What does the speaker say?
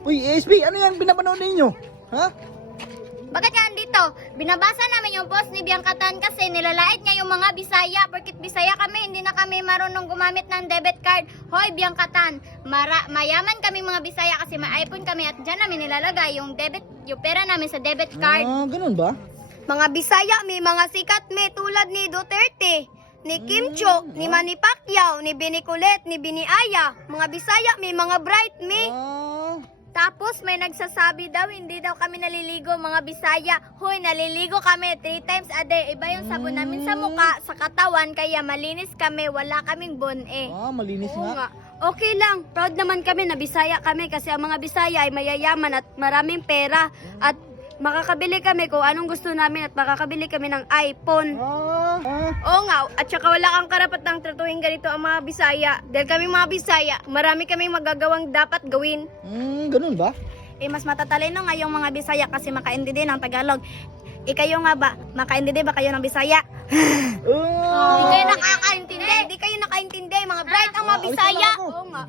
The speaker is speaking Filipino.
Uy, ASP, ano yan pinapanood ninyo? Ha? Bakit nga andito? Binabasa namin yung post ni Biancatan kasi nilalait niya yung mga Bisaya. Porkit Bisaya kami, hindi na kami marunong gumamit ng debit card. Hoy, Biancatan, mayaman kami mga Bisaya kasi may iPhone kami at dyan namin nilalagay yung pera namin sa debit card. Ah, ganun ba? Mga Bisaya, may mga sikat may tulad ni Duterte, ni Kim Cho, ni Manny Pacquiao, ni Bini Kulet, ni Bini Aya. Mga Bisaya, may mga bright me. Ah, Tapos may nagsasabi daw, hindi daw kami naliligo mga Bisaya. Hoy, naliligo kami 3 times a day. Iba yung sabon namin sa muka, sa katawan, kaya malinis kami, wala kaming bone. malinis Oo nga. nga. Okay lang, proud naman kami na Bisaya kami kasi ang mga Bisaya ay mayayaman at maraming pera. At makakabili kami kung anong gusto namin at makakabili kami ng iPhone. Oo nga, at saka wala kang karapatang tratuhin ganito ang mga Bisaya. Dahil kami mga Bisaya, marami kaming magagawang dapat gawin. Ganun ba? Mas matatalino nga yung mga Bisaya kasi makaintindi ng Tagalog. Kayo nga ba? Makaintindi ba kayo ng Bisaya? Hindi kayo nakakaintindi. Hindi kayo nakaintindi. Mga bright ang mga alis na Bisaya. lang ako. Oo nga.